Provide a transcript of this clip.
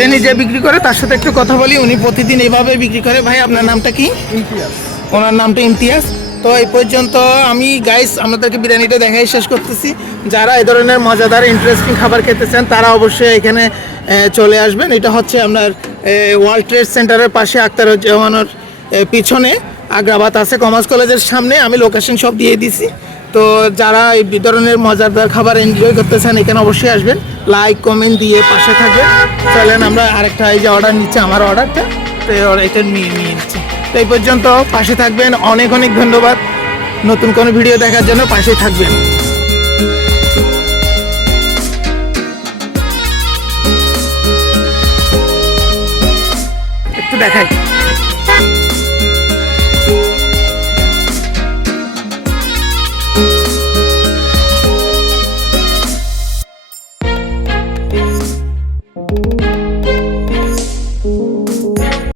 বিরিয়ানি যে বিক্রি করে তার সাথে একটু কথা বলি। উনি প্রতিদিন এইভাবে বিক্রি করে। ভাই আপনার নামটা কি? ইমতিয়াজ। ওনার নামটা ইমতিয়াজ। তো এই পর্যন্ত আমি গাইস আপনাদেরকে বিরিয়ানিটা দেখাই শেষ করতেছি। যারা এই ধরনের মজাদার ইন্টারেস্টিং খাবার খেতে চান তারা অবশ্যই এখানে চলে আসবেন। এটা হচ্ছে আপনার ওয়ার্ল্ড ট্রেড সেন্টারের পাশে, আখতারুজ্জামানের পিছনে, আগ্রাবাদ আছে কমার্স কলেজের সামনে। আমি লোকেশন সব দিয়ে দিছি। তো যারা এই ধরনের মজাদার খাবার এনজয় করতে চান এখানে অবশ্যই আসবেন। লাইক কমেন্ট দিয়ে পাশে থাকবেন। চলেন আমরা আরেকটা এই যে অর্ডার নিচ্ছে, আমার অর্ডারটা, তো এটা নিয়ে নিচ্ছি। তো এই পর্যন্ত পাশে থাকবেন। অনেক অনেক ধন্যবাদ। নতুন কোনো ভিডিও দেখার জন্য পাশেই থাকবেন। একটু দেখাই।